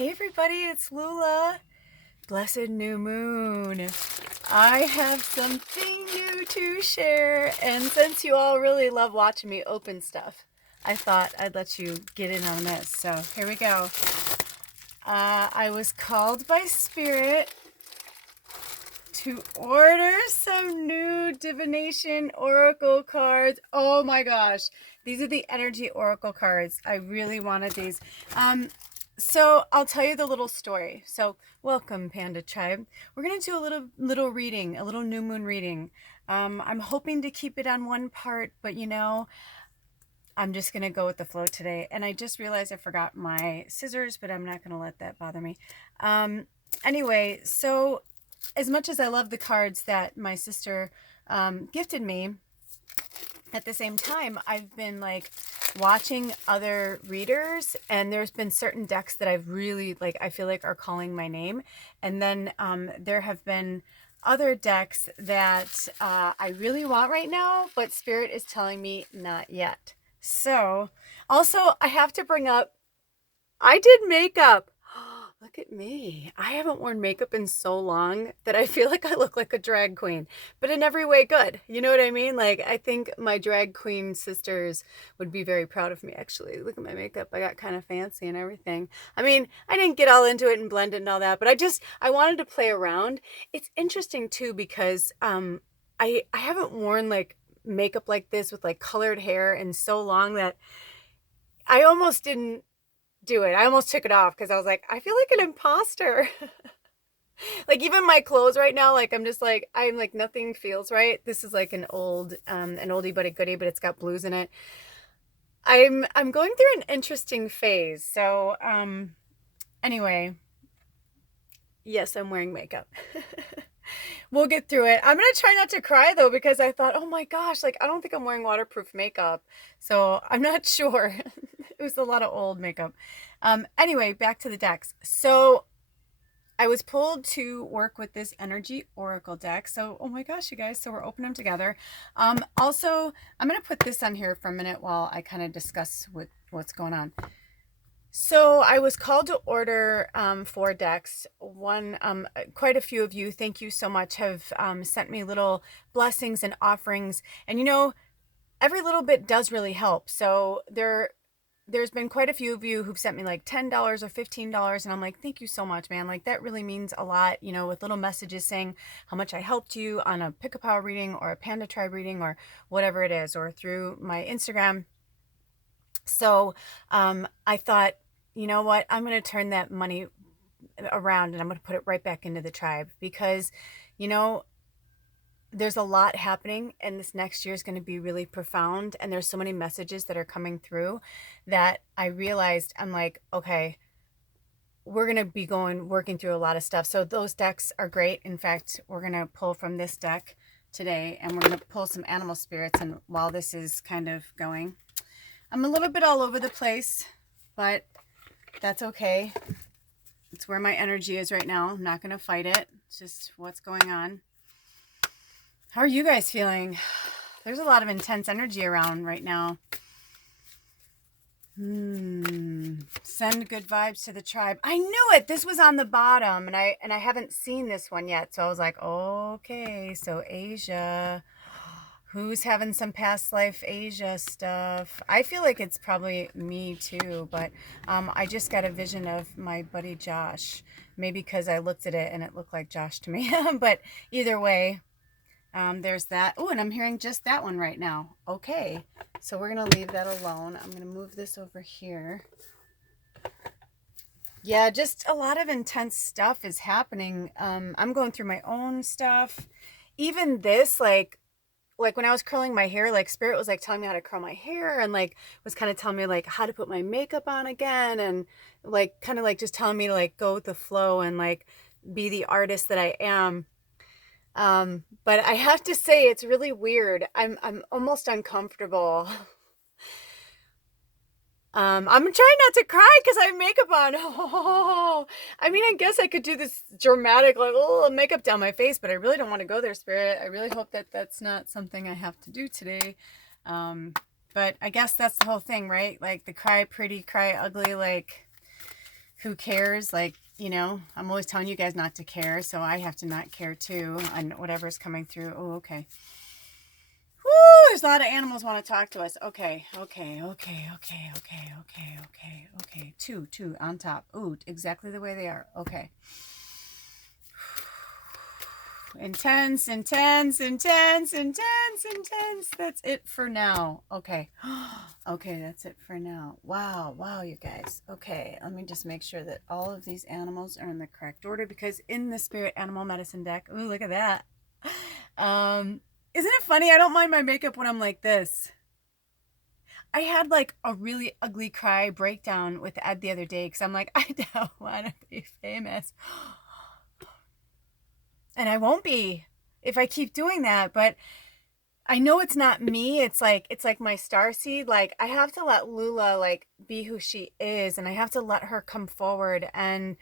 Hey everybody, it's Lula. Blessed new moon. I have something new to share, and since you all really love watching me open stuff, I thought I'd let you get in on this. So here we go. I was called by Spirit to order some new divination oracle cards. Oh my gosh, these are the energy oracle cards. I really wanted these. So I'll tell you the little story. So welcome, Panda Tribe. We're gonna do a little reading, a little new moon reading. I'm hoping to keep it on one part, but you know, I'm just gonna go with the flow today. And I just realized I forgot my scissors, but I'm not gonna let that bother me. Anyway, so as much as I love the cards that my sister gifted me, at the same time, I've been like watching other readers, and there's been certain decks that I've really like, I feel like are calling my name. And then there have been other decks that I really want right now, but Spirit is telling me not yet. So also I have to bring up, I did makeup. Look at me. I haven't worn makeup in so long that I feel like I look like a drag queen, but in every way good. You know what I mean? Like, I think my drag queen sisters would be very proud of me, actually. Look at my makeup. I got kind of fancy and everything. I mean, I didn't get all into it and blend it and all that, but I wanted to play around. It's interesting too, because I haven't worn like makeup like this with like colored hair in so long that I almost didn't do it. I almost took it off because I was like, I feel like an imposter. Like even my clothes right now, like I'm like nothing feels right. This is like an oldie but a goodie, but it's got blues in it. I'm going through an interesting phase. So anyway, yes, I'm wearing makeup. We'll get through it. I'm gonna try not to cry though, because I thought, oh my gosh, like I don't think I'm wearing waterproof makeup, so I'm not sure. It was a lot of old makeup. Anyway, back to the decks. So I was pulled to work with this energy oracle deck. So, oh my gosh, you guys, so we're opening them together. Also, I'm gonna put this on here for a minute while I kind of discuss what's going on. So I was called to order 4 decks. Quite a few of you, thank you so much, have sent me little blessings and offerings. And you know, every little bit does really help. So there's been quite a few of you who've sent me like $10 or $15. And I'm like, thank you so much, man. Like that really means a lot, you know, with little messages saying how much I helped you on a Pick a Power reading or a Panda Tribe reading or whatever it is, or through my Instagram. So I thought, you know what, I'm going to turn that money around and I'm going to put it right back into the tribe, because, you know, there's a lot happening and this next year is going to be really profound. And there's so many messages that are coming through that I realized, I'm like, okay, we're going to be working through a lot of stuff. So those decks are great. In fact, we're going to pull from this deck today, and we're going to pull some animal spirits. And while this is kind of going, I'm a little bit all over the place, but that's okay. It's where my energy is right now. I'm not going to fight it. It's just what's going on. How are you guys feeling? There's a lot of intense energy around right now. Send good vibes to the tribe. I knew it. This was on the bottom, and I haven't seen this one yet. So I was like, okay, so Asia. Who's having some past life Asia stuff? I feel like it's probably me too, but I just got a vision of my buddy Josh. Maybe because I looked at it and it looked like Josh to me. But either way, there's that. Oh, and I'm hearing just that one right now. Okay, so we're going to leave that alone. I'm going to move this over here. Yeah, just a lot of intense stuff is happening. I'm going through my own stuff. Even this, like when I was curling my hair, like Spirit was like telling me how to curl my hair, and like was kind of telling me like how to put my makeup on again, and like kind of like just telling me to like go with the flow and like be the artist that I am. But I have to say it's really weird. I'm almost uncomfortable. I'm trying not to cry because I have makeup on. Oh, I mean, I guess I could do this dramatic, like, oh, makeup down my face, but I really don't want to go there, Spirit. I really hope that that's not something I have to do today. But I guess that's the whole thing, right? Like the cry pretty, cry ugly, like who cares? Like, you know, I'm always telling you guys not to care, so I have to not care too on whatever's coming through. Oh, okay. Woo, there's a lot of animals want to talk to us. Okay. Two on top. Ooh, exactly the way they are. Okay. Intense. That's it for now. Okay. Okay, that's it for now. Wow, you guys. Okay, let me just make sure that all of these animals are in the correct order, because in the spirit animal medicine deck, ooh, look at that. Isn't it funny? I don't mind my makeup when I'm like this. I had like a really ugly cry breakdown with Ed the other day because I'm like, I don't want to be famous. And I won't be if I keep doing that, but I know it's not me. It's like my star seed. Like, I have to let Lula like be who she is, and I have to let her come forward. And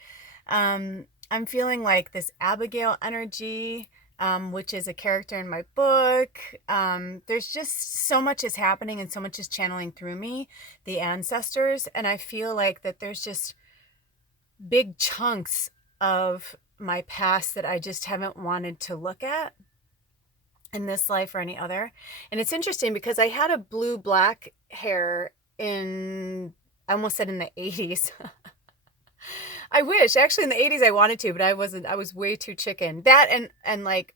I'm feeling like this Abigail energy, which is a character in my book. There's just so much is happening and so much is channeling through me, the ancestors, and I feel like that there's just big chunks of my past that I just haven't wanted to look at in this life or any other. And it's interesting because I had a blue-black hair in, I almost said in the 80s. I wish. Actually, in the 80s I wanted to, but I wasn't. I was way too chicken. That and like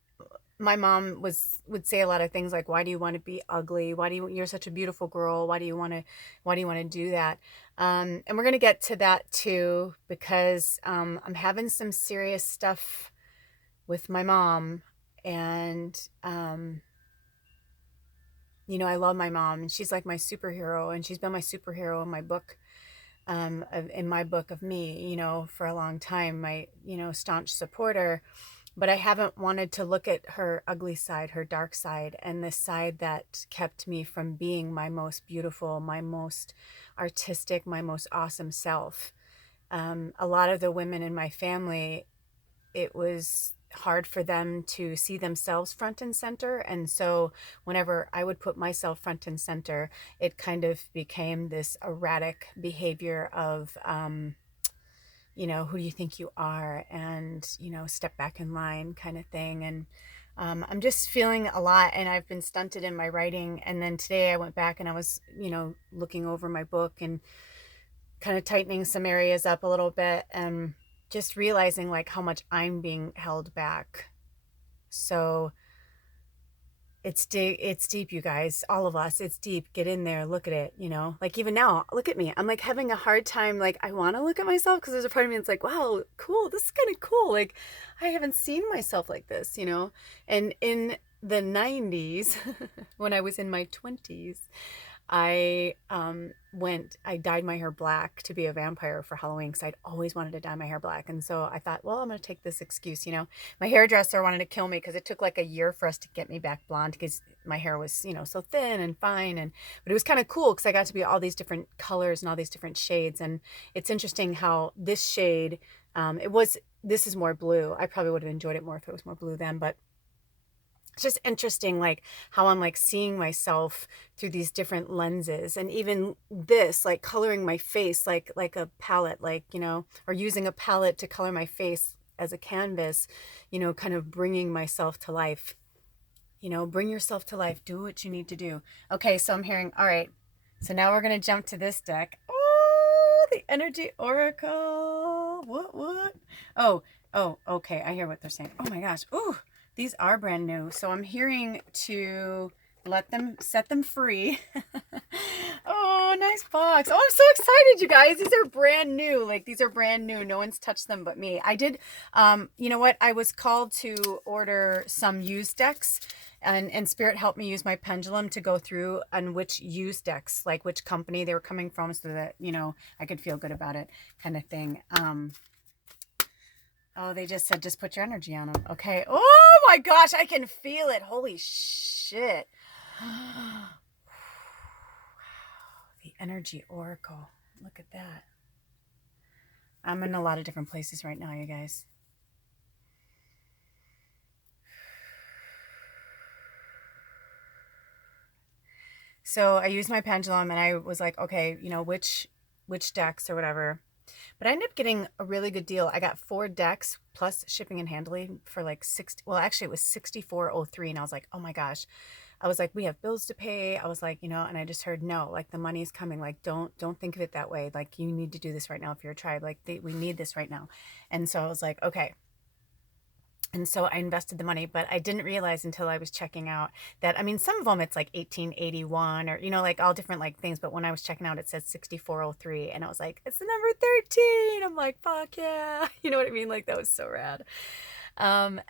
my mom would say a lot of things like, why do you want to be ugly? You're such a beautiful girl. Why do you want to do that? And we're going to get to that too, because I'm having some serious stuff with my mom. And, you know, I love my mom, and she's like my superhero, and she's been my superhero in my book, of me, you know, for a long time, my, you know, staunch supporter. But I haven't wanted to look at her ugly side, her dark side, and the side that kept me from being my most beautiful, my most artistic, my most awesome self. A lot of the women in my family, it was hard for them to see themselves front and center. And so whenever I would put myself front and center, it kind of became this erratic behavior of, you know, who do you think you are? And, you know, step back in line kind of thing. And I'm just feeling a lot, and I've been stunted in my writing. And then today I went back and I was, you know, looking over my book and kind of tightening some areas up a little bit, and just realizing like how much I'm being held back. So it's deep, you guys, all of us. It's deep. Get in there, look at it, you know, like even now, look at me. I'm like having a hard time. Like, I want to look at myself because there's a part of me that's like, wow, cool. This is kind of cool. Like, I haven't seen myself like this, you know? And in the 90s, when I was in my 20s, I dyed my hair black to be a vampire for Halloween, because I'd always wanted to dye my hair black. And so I thought, well, I'm going to take this excuse, you know. My hairdresser wanted to kill me because it took like a year for us to get me back blonde, because my hair was, you know, so thin and fine. But it was kind of cool because I got to be all these different colors and all these different shades. And it's interesting how this shade, this is more blue. I probably would have enjoyed it more if it was more blue then, but it's just interesting, like how I'm like seeing myself through these different lenses. And even this, like coloring my face like a palette, like, you know, or using a palette to color my face as a canvas, you know, kind of bringing myself to life. You know, bring yourself to life, do what you need to do. Okay, so I'm hearing, all right, so now we're going to jump to this deck. Oh, the energy oracle. What? Oh, okay, I hear what they're saying. Oh my gosh. Ooh, these are brand new. So I'm hearing to set them free. Oh, nice box. Oh, I'm so excited, you guys. These are brand new. Like, these are brand new. No one's touched them but me. I did, you know what? I was called to order some used decks, and Spirit helped me use my pendulum to go through on which used decks, like which company they were coming from, so that, you know, I could feel good about it, kind of thing. Oh, they just said, just put your energy on them. Okay. Oh my gosh, I can feel it. Holy shit. The energy oracle. Look at that. I'm in a lot of different places right now, you guys. So I used my pendulum, and I was like, okay, you know, which decks or whatever. But I ended up getting a really good deal. I got 4 decks plus shipping and handling for like 60, well, actually it was 64.03. And I was like, oh my gosh. I was like, we have bills to pay. I was like, you know, and I just heard, no, like the money's coming. Like, don't think of it that way. Like, you need to do this right now. If you're a tribe, like we need this right now. And so I was like, okay. And so I invested the money, but I didn't realize until I was checking out that, I mean, some of them it's like 1881 or, you know, like all different like things. But when I was checking out, it said 6403 and I was like, it's the number 13. I'm like, fuck yeah. You know what I mean? Like that was so rad.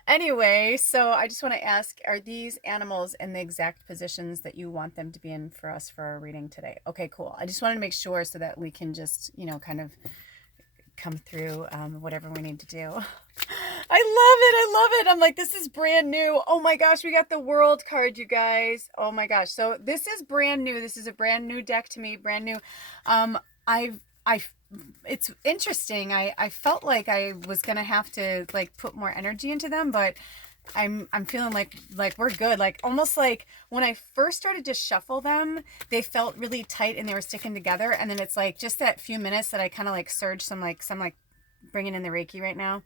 Anyway, so I just want to ask, are these animals in the exact positions that you want them to be in for us for our reading today? Okay, cool. I just wanted to make sure so that we can just, you know, kind of come through whatever we need to do. I love it. I love it. I'm like, this is brand new. Oh my gosh, we got the world card, you guys. Oh my gosh. So this is brand new. This is a brand new deck to me, brand new. It's interesting. I felt like I was going to have to like put more energy into them, but I'm feeling like we're good. Like almost like when I first started to shuffle them, they felt really tight and they were sticking together. And then it's like just that few minutes that I kind of like surged some like bringing in the Reiki right now.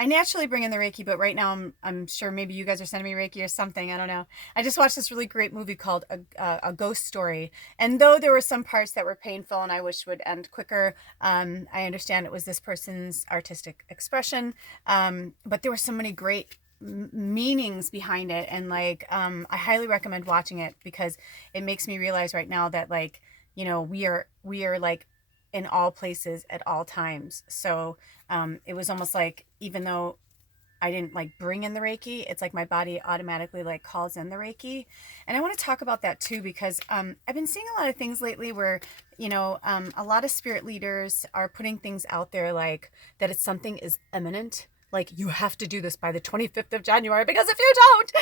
I naturally bring in the Reiki, but right now I'm sure maybe you guys are sending me Reiki or something. I don't know. I just watched this really great movie called A Ghost Story. And though there were some parts that were painful and I wish would end quicker, I understand it was this person's artistic expression. But there were so many great meanings behind it. And like, I highly recommend watching it because it makes me realize right now that like, you know, we are like in all places at all times. So it was almost like, even though I didn't like bring in the Reiki, it's like my body automatically like calls in the Reiki. And I want to talk about that too, because I've been seeing a lot of things lately where, you know, a lot of spirit leaders are putting things out there like that it's something is imminent. Like, you have to do this by the 25th of January because if you don't,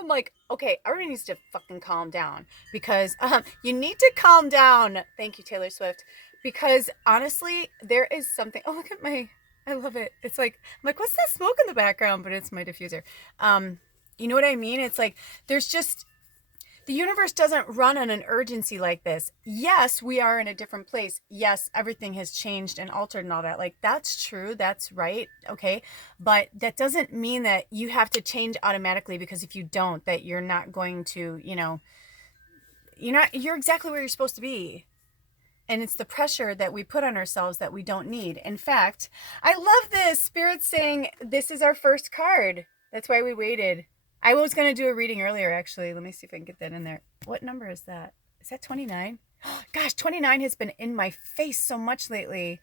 I'm like, okay, everybody needs to fucking calm down because you need to calm down. Thank you, Taylor Swift. Because honestly, there is something, oh, look at I love it. It's like, I'm like, what's that smoke in the background? But it's my diffuser. You know what I mean? It's like, there's just, the universe doesn't run on an urgency like this. Yes, we are in a different place. Yes, everything has changed and altered and all that. Like, that's true. That's right. Okay. But that doesn't mean that you have to change automatically, because if you don't, that you're not going to, you know, you're exactly where you're supposed to be. And it's the pressure that we put on ourselves that we don't need. In fact, I love this. Spirit's saying this is our first card. That's why we waited. I was going to do a reading earlier, actually. Let me see if I can get that in there. What number is that? Is that 29? Gosh, 29 has been in my face so much lately.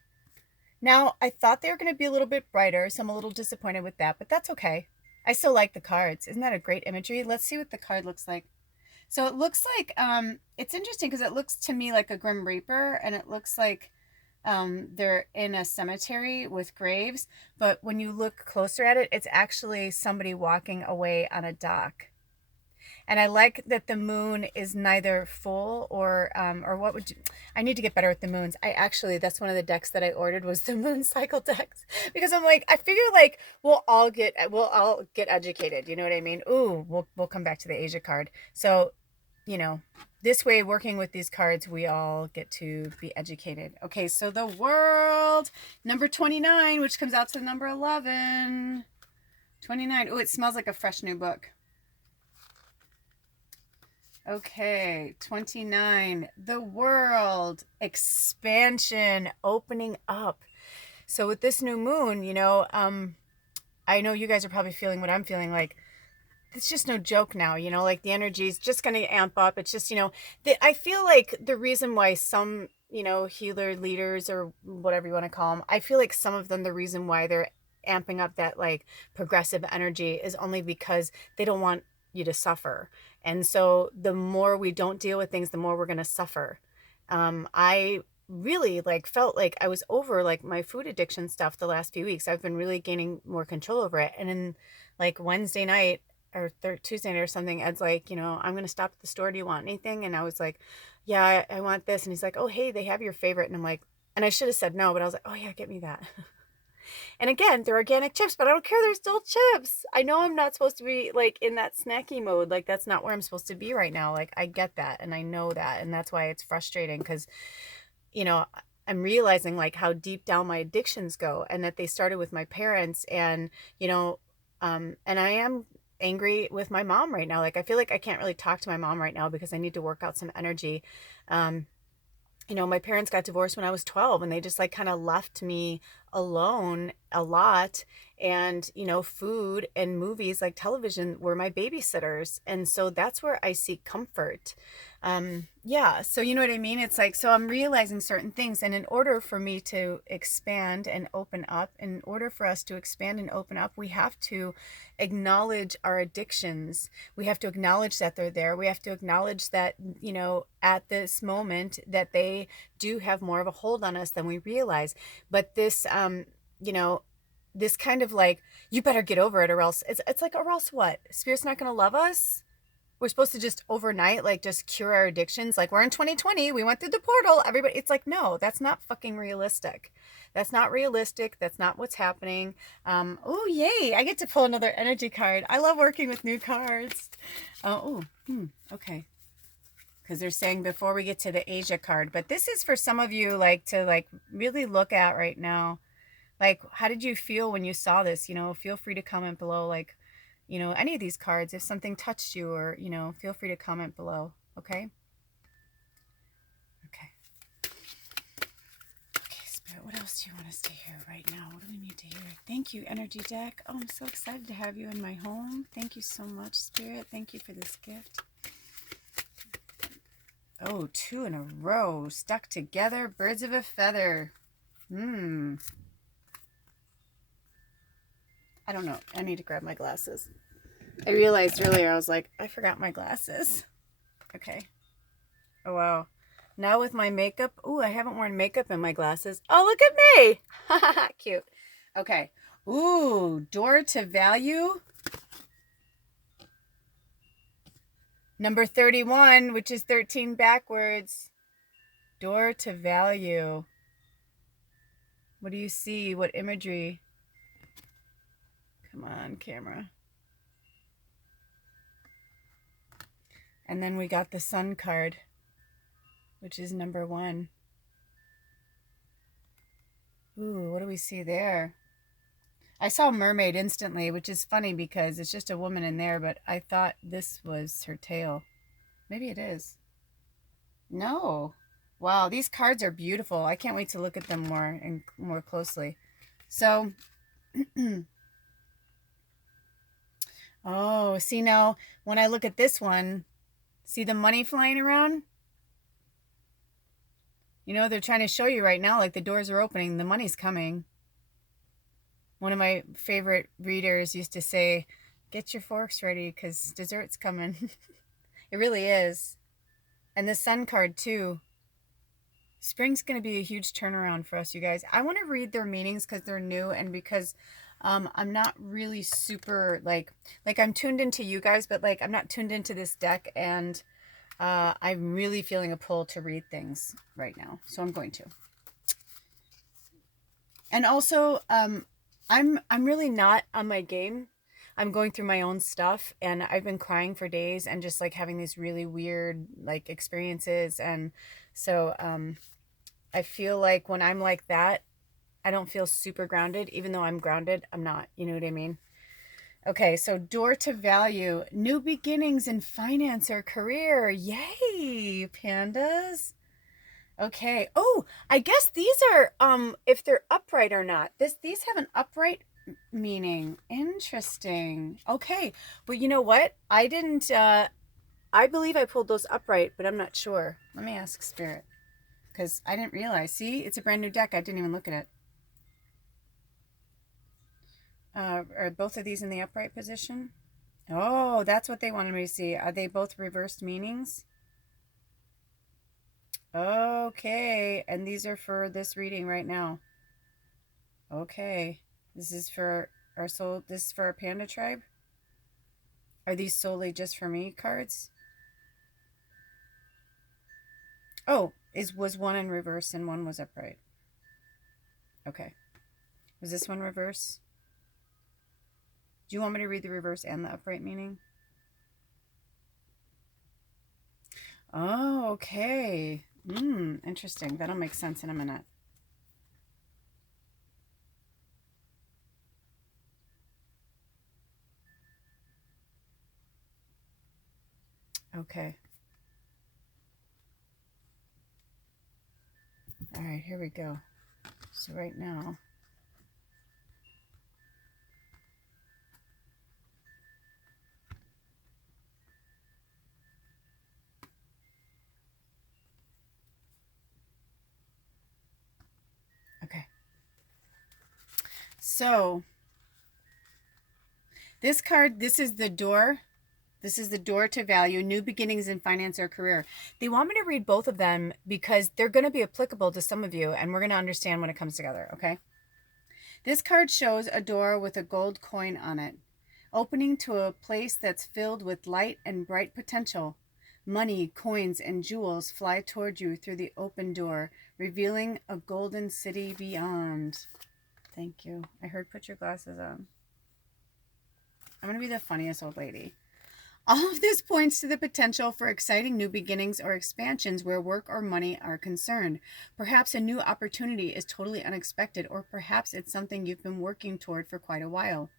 Now, I thought they were going to be a little bit brighter, so I'm a little disappointed with that, but that's okay. I still like the cards. Isn't that a great imagery? Let's see what the card looks like. So it looks like, it's interesting because it looks to me like a Grim Reaper, and it looks like they're in a cemetery with graves. But when you look closer at it, it's actually somebody walking away on a dock. And I like that the moon is neither full or what would you, I need to get better with the moons. That's one of the decks that I ordered was the moon cycle decks, because I'm like, I figure like we'll all get educated. You know what I mean? Ooh, we'll come back to the Asia card. So, you know, this way, working with these cards, we all get to be educated. Okay, so the world, number 29, which comes out to the number 11. 29. Oh, it smells like a fresh new book. Okay, 29, the world, expansion, opening up. So with this new moon, you know, I know you guys are probably feeling what I'm feeling, like, it's just no joke now, you know, like the energy is just going to amp up. It's just, you know, I feel like the reason why some, you know, healer leaders or whatever you want to call them, I feel like some of them, the reason why they're amping up that like progressive energy is only because they don't want you to suffer. And so the more we don't deal with things, the more we're going to suffer. I really like felt like I was over like my food addiction stuff the last few weeks. I've been really gaining more control over it. And then like Wednesday night or Tuesday night or something, Ed's like, you know, I'm going to stop at the store. Do you want anything? And I was like, yeah, I want this. And he's like, oh, hey, they have your favorite. And I'm like, and I should have said no, but I was like, oh yeah, get me that. And again, they're organic chips, but I don't care. They're still chips. I know I'm not supposed to be like in that snacky mode. Like that's not where I'm supposed to be right now. Like I get that and I know that. And that's why it's frustrating because, you know, I'm realizing like how deep down my addictions go, and that they started with my parents. And, you know, and I am angry with my mom right now. Like, I feel like I can't really talk to my mom right now because I need to work out some energy. You know, my parents got divorced when I was 12, and they just like kind of left me alone a lot. And, you know, food and movies like television were my babysitters. And so that's where I seek comfort. Yeah. So, you know what I mean? It's like, so I'm realizing certain things. And in order for me to expand and open up, in order for us to expand and open up, we have to acknowledge our addictions. We have to acknowledge that they're there. We have to acknowledge that, you know, at this moment that they do have more of a hold on us than we realize. But this, you know, this kind of like, you better get over it, or else it's like, or else what? Spirit's not going to love us? We're supposed to just overnight, like, just cure our addictions. Like, we're in 2020, we went through the portal, everybody. It's like, no, that's not fucking realistic. That's not realistic. That's not what's happening. Oh, yay. I get to pull another energy card. I love working with new cards. Okay. Because they're saying before we get to the Asia card. But this is for some of you, like, to, like, really look at right now. Like, how did you feel when you saw this? You know, feel free to comment below, like, you know, any of these cards, if something touched you, or, you know, feel free to comment below. Okay. Okay, Spirit, what else do you want us to hear right now? What do we need to hear? Thank you, energy deck. Oh, I'm so excited to have you in my home. Thank you so much, Spirit. Thank you for this gift. Oh, 2 in a row, stuck together, birds of a feather. I don't know. I need to grab my glasses. I realized earlier, I was like, I forgot my glasses. Okay. Oh, wow. Now with my makeup. Ooh, I haven't worn makeup in my glasses. Oh, look at me. Cute. Okay. Ooh, door to value. Number 31, which is 13 backwards. Door to value. What do you see? What imagery? Come on, camera. And then we got the sun card, which is number 1. Ooh, what do we see there? I saw mermaid instantly, which is funny because it's just a woman in there, but I thought this was her tail. Maybe it is. No. Wow, these cards are beautiful. I can't wait to look at them more closely. So, oh, see now, when I look at this one, see the money flying around? You know, they're trying to show you right now, like the doors are opening, the money's coming. One of my favorite readers used to say, get your forks ready because dessert's coming. It really is. And the sun card too. Spring's going to be a huge turnaround for us, you guys. I want to read their meanings because they're new, and because I'm not really super, like I'm tuned into you guys, but like I'm not tuned into this deck, and I'm really feeling a pull to read things right now. So I'm going to. And also, I'm really not on my game. I'm going through my own stuff, and I've been crying for days and just like having these really weird like experiences. And so I feel like when I'm like that, I don't feel super grounded. Even though I'm grounded, I'm not. You know what I mean? Okay, so door to value, new beginnings in finance or career. Yay, pandas. Okay. Oh, I guess these are if they're upright or not. These have an upright meaning. Interesting. Okay. But you know what? I didn't I believe I pulled those upright, but I'm not sure. Let me ask Spirit, because I didn't realize. See, it's a brand new deck. I didn't even look at it. Are both of these in the upright position? Oh, that's what they wanted me to see. Are they both reversed meanings? Okay, and these are for this reading right now. Okay, this is for our soul. This is for our panda tribe. Are these solely just for me cards? Oh, was one in reverse and one was upright? Okay. Was this one reverse? Do you want me to read the reverse and the upright meaning? Oh, okay. Interesting. That'll make sense in a minute. Okay. All right, here we go. So right now, okay. So this card, this is the door. This is the door to value, new beginnings in finance or career. They want me to read both of them because they're going to be applicable to some of you, and we're going to understand when it comes together, okay? This card shows a door with a gold coin on it, opening to a place that's filled with light and bright potential. Money, coins, and jewels fly toward you through the open door, revealing a golden city beyond. Thank you. I heard put your glasses on. I'm going to be the funniest old lady. All of this points to the potential for exciting new beginnings or expansions where work or money are concerned. Perhaps a new opportunity is totally unexpected, or perhaps it's something you've been working toward for quite a while.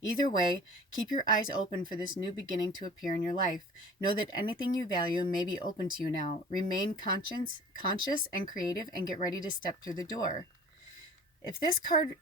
Either way, keep your eyes open for this new beginning to appear in your life. Know that anything you value may be open to you now. Remain conscious and creative, and get ready to step through the door. If this card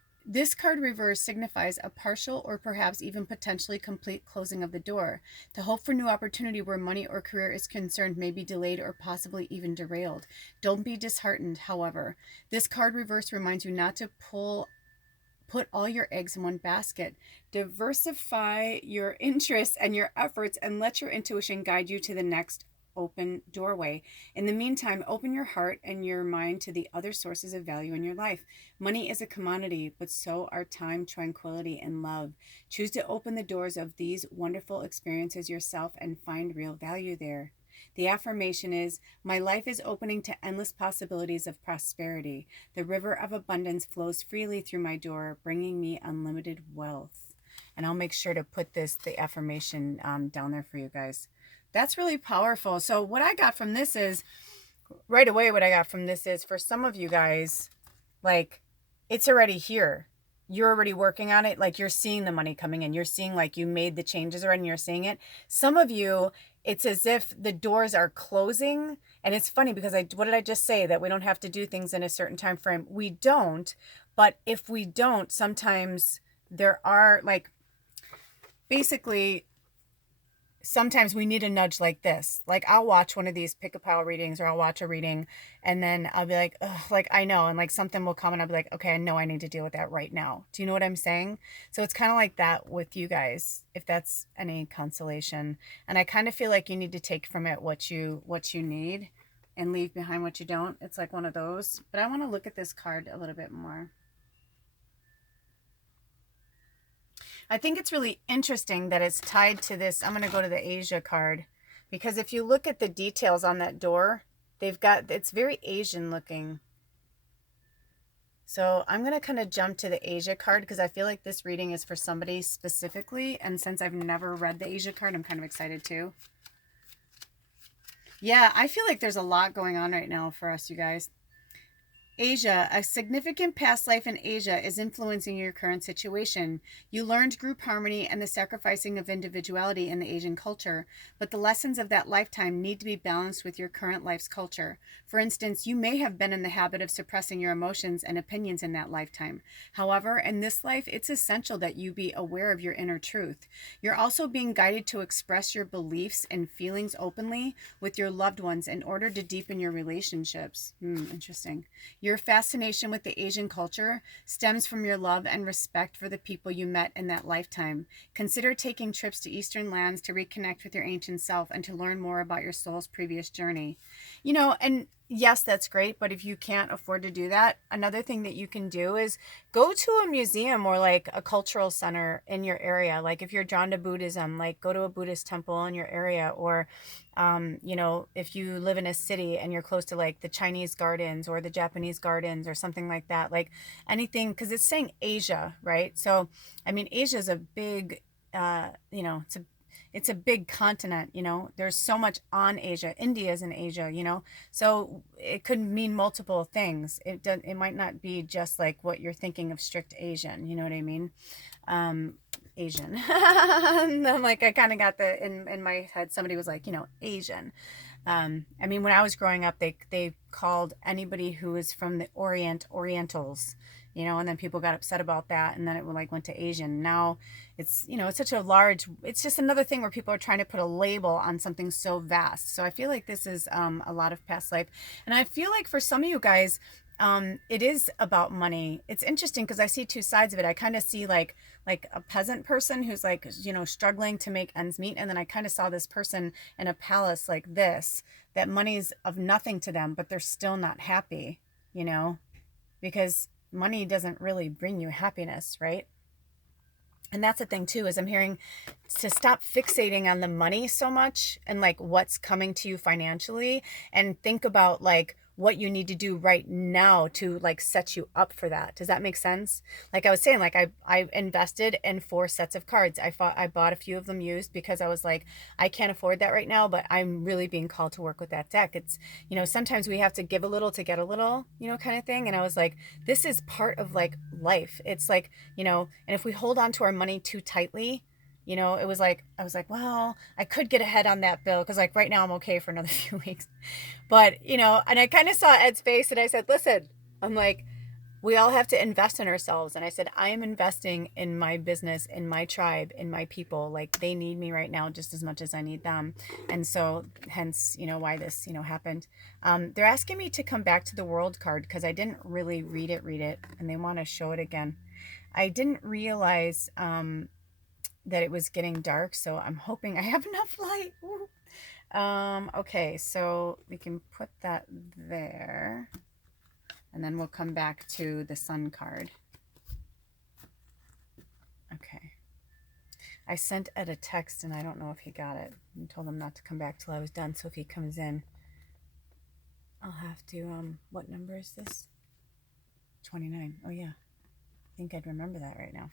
reverse signifies a partial or perhaps even potentially complete closing of the door. The hope for new opportunity where money or career is concerned may be delayed or possibly even derailed. Don't be disheartened, however. This card reverse reminds you not to put all your eggs in one basket. Diversify your interests and your efforts, and let your intuition guide you to the next open doorway. In the meantime, open your heart and your mind to the other sources of value in your life. Money is a commodity, but so are time, tranquility, and love. Choose to open the doors of these wonderful experiences yourself and find real value there. The affirmation is, my life is opening to endless possibilities of prosperity. The river of abundance flows freely through my door, bringing me unlimited wealth. And I'll make sure to put the affirmation down there for you guys. That's really powerful. So what I got from this is, right away what I got from this is, for some of you guys, like, it's already here. You're already working on it. Like, you're seeing the money coming in. You're seeing, like, you made the changes already and you're seeing it. Some of you, it's as if the doors are closing. And it's funny because what did I just say? That we don't have to do things in a certain time frame. We don't. But if we don't, sometimes there are, like, basically, sometimes we need a nudge like this. Like, I'll watch one of these pick-a-pile readings, or I'll watch a reading, and then I'll be like, ugh, like, I know. And like something will come and I'll be like, okay, I know I need to deal with that right now. Do you know what I'm saying? So it's kind of like that with you guys, if that's any consolation. And I kind of feel like you need to take from it what you need and leave behind what you don't. It's like one of those. But I want to look at this card a little bit more. I think it's really interesting that it's tied to this. I'm going to go to the Asia card, because if you look at the details on that door, it's very Asian looking. So I'm going to kind of jump to the Asia card because I feel like this reading is for somebody specifically. And since I've never read the Asia card, I'm kind of excited too. Yeah, I feel like there's a lot going on right now for us, you guys. Asia, a significant past life in Asia is influencing your current situation. You learned group harmony and the sacrificing of individuality in the Asian culture, but the lessons of that lifetime need to be balanced with your current life's culture. For instance, you may have been in the habit of suppressing your emotions and opinions in that lifetime. However, in this life, it's essential that you be aware of your inner truth. You're also being guided to express your beliefs and feelings openly with your loved ones in order to deepen your relationships. Interesting. Your fascination with the Asian culture stems from your love and respect for the people you met in that lifetime. Consider taking trips to Eastern lands to reconnect with your ancient self and to learn more about your soul's previous journey. You know, and yes, that's great, but if you can't afford to do that, another thing that you can do is go to a museum or like a cultural center in your area. Like if you're drawn to Buddhism, like go to a Buddhist temple in your area, or you know, if you live in a city and you're close to like the Chinese gardens or the Japanese gardens or something like that, like anything, because it's saying Asia, right? So, I mean, Asia is a big, you know, it's a big continent, you know, there's so much on Asia. India is in Asia, you know, so it could mean multiple things. It might not be just like what you're thinking of strict Asian, you know what I mean? Asian. And I'm like, I kind of got the, in my head, somebody was like, you know, Asian. I mean, when I was growing up, they called anybody who was from the Orient, Orientals, you know, and then people got upset about that. And then it like went to Asian. Now it's, you know, it's such a large, it's just another thing where people are trying to put a label on something so vast. So I feel like this is a lot of past life. And I feel like for some of you guys, it is about money. It's interesting because I see two sides of it. I kind of see like a peasant person who's like, you know, struggling to make ends meet. And then I kind of saw this person in a palace like this, that money's of nothing to them, but they're still not happy, you know, because money doesn't really bring you happiness, right? And that's the thing too, is I'm hearing to stop fixating on the money so much and like what's coming to you financially, and think about like what you need to do right now to like set you up for that. Does that make sense? Like I was saying, like I invested in 4 sets of cards. I bought a few of them used because I was like, I can't afford that right now, but I'm really being called to work with that deck. It's, you know, sometimes we have to give a little to get a little, you know, kind of thing. And I was like, this is part of like life. It's like, you know, and if we hold on to our money too tightly, you know, it was like, I was like, well, I could get ahead on that bill because like right now I'm okay for another few weeks. But, you know, and I kind of saw Ed's face and I said, listen, I'm like, we all have to invest in ourselves. And I said, I am investing in my business, in my tribe, in my people. Like they need me right now just as much as I need them. And so hence, you know, why this, you know, happened. They're asking me to come back to the world card because I didn't really read it, and they want to show it again. I didn't realize that it was getting dark, so I'm hoping I have enough light. Okay, so we can put that there, and then we'll come back to the sun card. Okay. I sent Ed a text, and I don't know if he got it. I told him not to come back till I was done, so if he comes in, I'll have to, what number is this? 29. Oh, yeah. I think I'd remember that right now.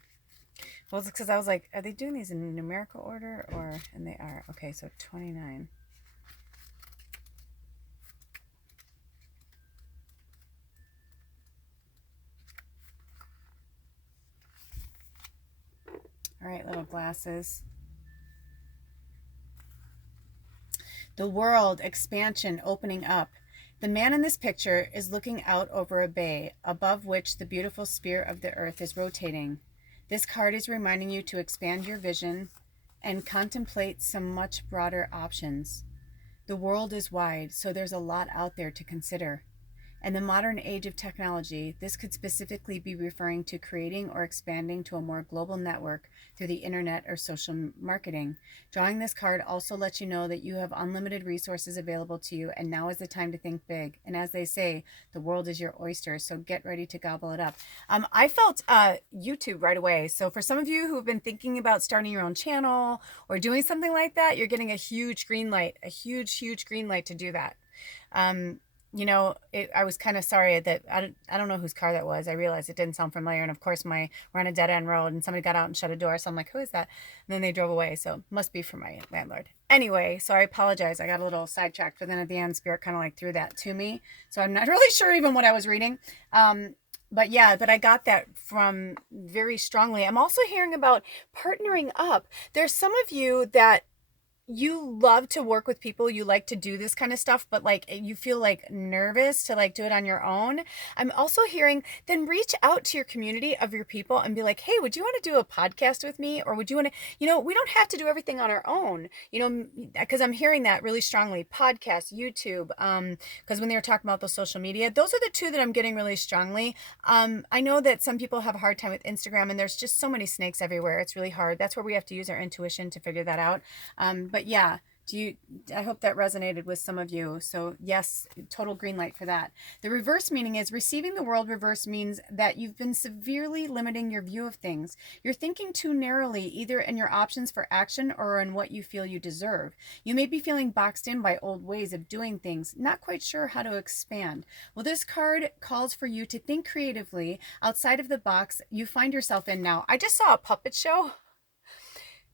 Well, it's because I was like, are they doing these in numerical order or, and they are. Okay, so 29. All right, little glasses. The world, expansion, opening up. The man in this picture is looking out over a bay, above which the beautiful sphere of the earth is rotating. This card is reminding you to expand your vision and contemplate some much broader options. The world is wide, so there's a lot out there to consider. In the modern age of technology, this could specifically be referring to creating or expanding to a more global network through the internet or social marketing. Drawing this card also lets you know that you have unlimited resources available to you, and now is the time to think big. And as they say, the world is your oyster, so get ready to gobble it up. I felt YouTube right away. So for some of you who've been thinking about starting your own channel or doing something like that, you're getting a huge green light, huge green light to do that. You know, I was kind of sorry that I don't know whose car that was. I realized it didn't sound familiar. And of course, we're on a dead end road and somebody got out and shut a door. So I'm like, who is that? And then they drove away. So must be for my landlord. Anyway, so I apologize. I got a little sidetracked. But then at the end, Spirit kind of like threw that to me. So I'm not really sure even what I was reading. But yeah, but I got that from very strongly. I'm also hearing about partnering up. There's some of you that you love to work with people, you like to do this kind of stuff, but like you feel like nervous to like do it on your own. I'm also hearing, then reach out to your community of your people and be like, hey, would you want to do a podcast with me? Or would you want to, you know, we don't have to do everything on our own, you know, because I'm hearing that really strongly. Podcast, YouTube, because when they were talking about the social media, those are the two that I'm getting really strongly. I know that some people have a hard time with Instagram, and there's just so many snakes everywhere. It's really hard. That's where we have to use our intuition to figure that out. But yeah, I hope that resonated with some of you. So yes, total green light for that. The reverse meaning is receiving the world reverse means that you've been severely limiting your view of things. You're thinking too narrowly, either in your options for action or in what you feel you deserve. You may be feeling boxed in by old ways of doing things, not quite sure how to expand. Well, this card calls for you to think creatively outside of the box you find yourself in now. I just saw a puppet show.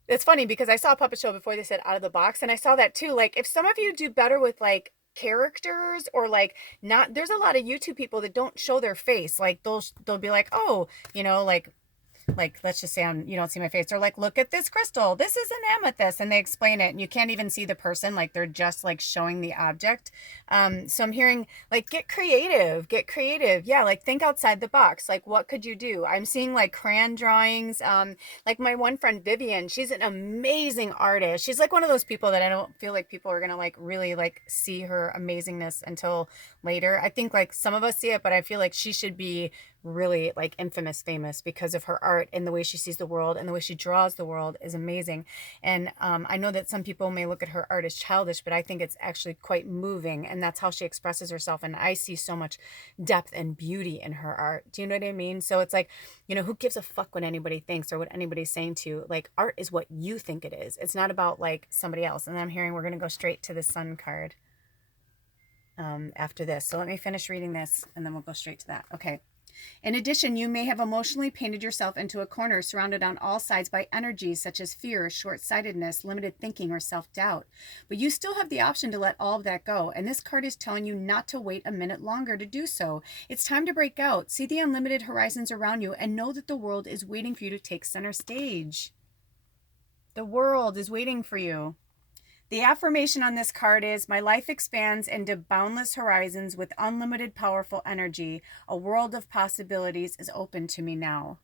It's funny because I saw a puppet show before they said out of the box, and I saw that too. Like if some of you do better with like characters or like not, there's a lot of YouTube people that don't show their face. Like they'll be like, oh, you know, like like, let's just say you don't see my face. They're like, look at this crystal. This is an amethyst. And they explain it and you can't even see the person. Like they're just like showing the object. So I'm hearing like, get creative, get creative. Yeah. Like think outside the box. Like what could you do? I'm seeing like crayon drawings. Like my one friend, Vivian, she's an amazing artist. She's like one of those people that I don't feel like people are going to like really like see her amazingness until later. I think like some of us see it, but I feel like she should be really like infamous famous because of her art and the way she sees the world and the way she draws the world is amazing. And I know that some people may look at her art as childish, but I think it's actually quite moving, and that's how she expresses herself. And I see so much depth and beauty in her art. Do you know what I mean? So it's like, you know, who gives a fuck what anybody thinks or what anybody's saying to you? Like art is what you think it is. It's not about like somebody else. And then I'm hearing we're going to go straight to the Sun card after this. So let me finish reading this and then we'll go straight to that. Okay. In addition, you may have emotionally painted yourself into a corner surrounded on all sides by energies such as fear, short-sightedness, limited thinking, or self-doubt. But you still have the option to let all of that go, and this card is telling you not to wait a minute longer to do so. It's time to break out, see the unlimited horizons around you, and know that the world is waiting for you to take center stage. The world is waiting for you. The affirmation on this card is, my life expands into boundless horizons with unlimited powerful energy. A world of possibilities is open to me now.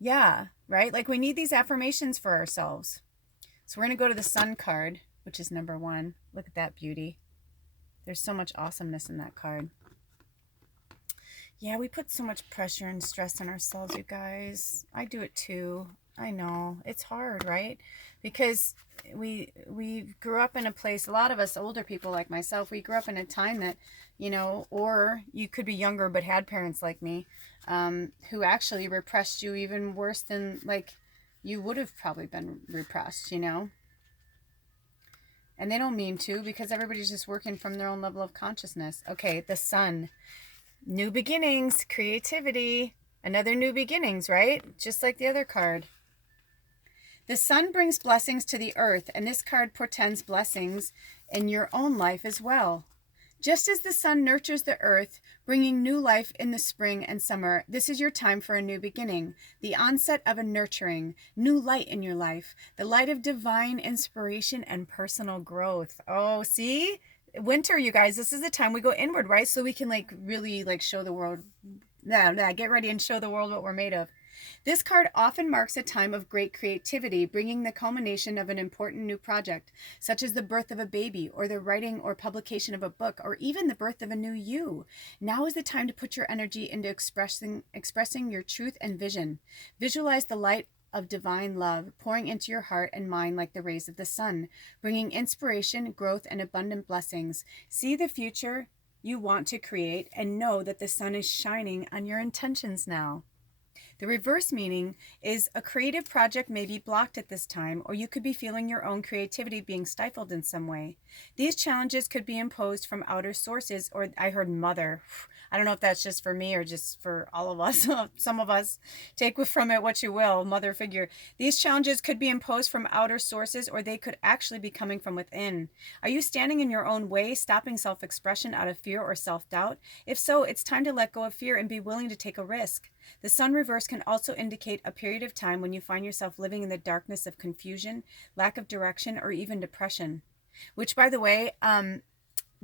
Yeah, right? Like we need these affirmations for ourselves. So we're going to go to the Sun card, which is number 1. Look at that beauty. There's so much awesomeness in that card. Yeah, we put so much pressure and stress on ourselves, you guys. I do it too. I know. It's hard, right? Because we grew up in a place, a lot of us older people like myself, we grew up in a time that, you know, or you could be younger but had parents like me, who actually repressed you even worse than like you would have probably been repressed, you know? And they don't mean to, because everybody's just working from their own level of consciousness. Okay, the Sun. New beginnings, creativity, another new beginnings, right? Just like the other card. The Sun brings blessings to the earth, and this card portends blessings in your own life as well. Just as the sun nurtures the earth, bringing new life in the spring and summer, this is your time for a new beginning, the onset of a nurturing, new light in your life, the light of divine inspiration and personal growth. Oh, see? Winter, you guys, this is the time we go inward, right? So we can like really like show the world, get ready and show the world what we're made of. This card often marks a time of great creativity, bringing the culmination of an important new project, such as the birth of a baby, or the writing or publication of a book, or even the birth of a new you. Now is the time to put your energy into expressing your truth and vision. Visualize the light of divine love pouring into your heart and mind like the rays of the sun, bringing inspiration, growth, and abundant blessings. See the future you want to create and know that the sun is shining on your intentions now. The reverse meaning is a creative project may be blocked at this time, or you could be feeling your own creativity being stifled in some way. These challenges could be imposed from outer sources, or I heard mother. I don't know if that's just for me or just for all of us. Some of us take from it what you will, mother figure. These challenges could be imposed from outer sources, or they could actually be coming from within. Are you standing in your own way, stopping self-expression out of fear or self-doubt? If so, it's time to let go of fear and be willing to take a risk. The sun reverse can also indicate a period of time when you find yourself living in the darkness of confusion, lack of direction, or even depression. Which, by the way,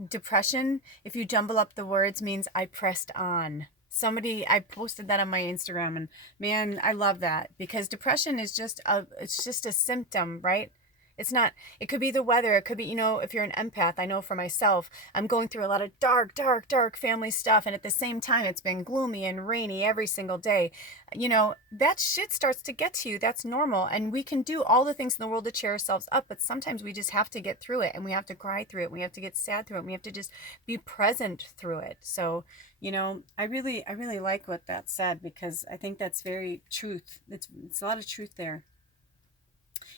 depression, if you jumble up the words, means I pressed on. I posted that on my Instagram, and man, I love that, because depression is it's just a symptom, right? It's not, it could be the weather. It could be, you know, if you're an empath, I know for myself, I'm going through a lot of dark family stuff. And at the same time, it's been gloomy and rainy every single day. You know, that shit starts to get to you. That's normal. And we can do all the things in the world to cheer ourselves up. But sometimes we just have to get through it, and we have to cry through it. We have to get sad through it. We have to just be present through it. So, you know, I really like what that said, because I think that's very truth. It's a lot of truth there.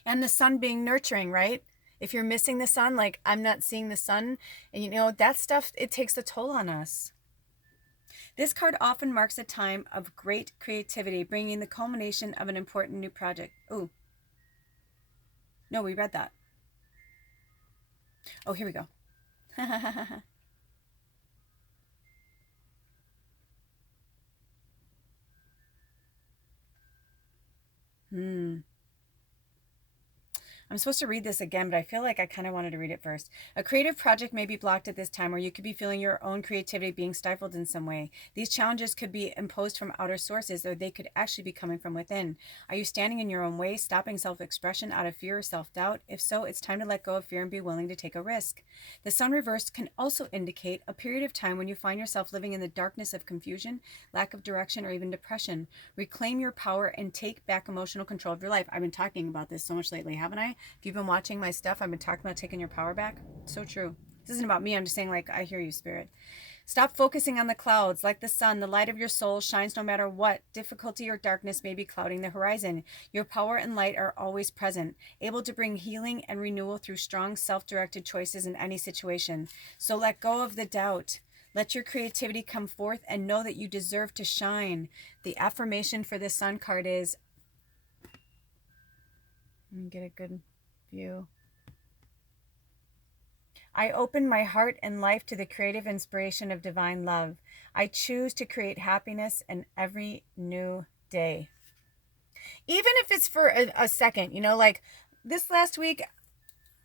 And the sun being nurturing, right? If you're missing the sun, like I'm not seeing the sun, and you know, that stuff, it takes a toll on us. This card often marks a time of great creativity, bringing the culmination of an important new project. Oh, no, we read that. Oh, here we go. I'm supposed to read this again, but I feel like I kind of wanted to read it first. A creative project may be blocked at this time, or you could be feeling your own creativity being stifled in some way. These challenges could be imposed from outer sources, or they could actually be coming from within. Are you standing in your own way, stopping self-expression out of fear or self-doubt? If so, it's time to let go of fear and be willing to take a risk. The sun reversed can also indicate a period of time when you find yourself living in the darkness of confusion, lack of direction, or even depression. Reclaim your power and take back emotional control of your life. I've been talking about this so much lately, haven't I? If you've been watching my stuff, I've been talking about taking your power back. So true. This isn't about me. I'm just saying, like, I hear you, Spirit. Stop focusing on the clouds. Like the sun, the light of your soul shines no matter what difficulty or darkness may be clouding the horizon. Your power and light are always present, able to bring healing and renewal through strong, self-directed choices in any situation. So let go of the doubt. Let your creativity come forth and know that you deserve to shine. The affirmation for this sun card is, let me get a good view. I open my heart and life to the creative inspiration of divine love. I choose to create happiness in every new day. Even if it's for a second, you know, like this last week,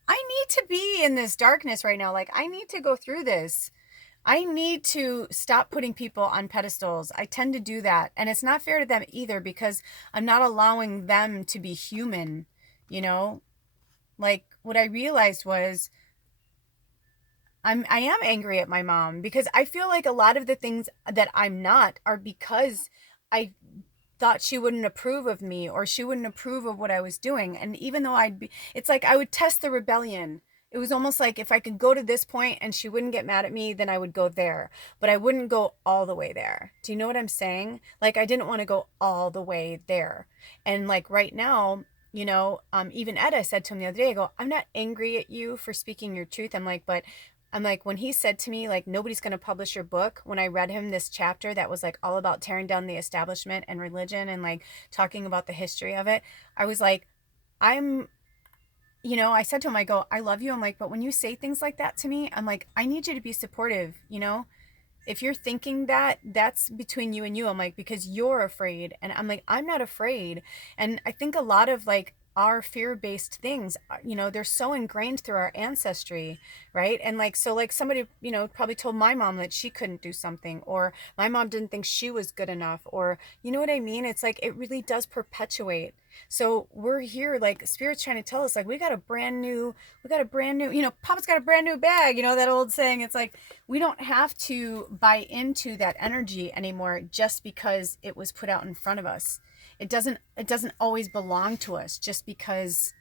I need to be in this darkness right now. Like, I need to go through this. I need to stop putting people on pedestals. I tend to do that. And it's not fair to them either, because I'm not allowing them to be human, you know? Like, what I realized was I am angry at my mom, because I feel like a lot of the things that I'm not are because I thought she wouldn't approve of me, or she wouldn't approve of what I was doing. And even though it's like I would test the rebellion. It was almost like if I could go to this point and she wouldn't get mad at me, then I would go there. But I wouldn't go all the way there. Do you know what I'm saying? Like, I didn't want to go all the way there. And like right now, you know, even Ed, I said to him the other day, I go, I'm not angry at you for speaking your truth. I'm like, when he said to me, like, nobody's going to publish your book, when I read him this chapter that was like all about tearing down the establishment and religion and like talking about the history of it, I was like, you know, I said to him, I go, I love you. I'm like, but when you say things like that to me, I'm like, I need you to be supportive, you know? If you're thinking that, that's between you and you. I'm like, because you're afraid. And I'm like, I'm not afraid. And I think a lot of like our fear-based things, you know, they're so ingrained through our ancestry, right? And like, so like somebody, you know, probably told my mom that she couldn't do something, or my mom didn't think she was good enough, or you know what I mean? It's like, it really does perpetuate. So we're here, like Spirit's trying to tell us, like, we got a brand new, you know, Papa's got a brand new bag, you know, that old saying. It's like, we don't have to buy into that energy anymore just because it was put out in front of us. It doesn't always belong to us just because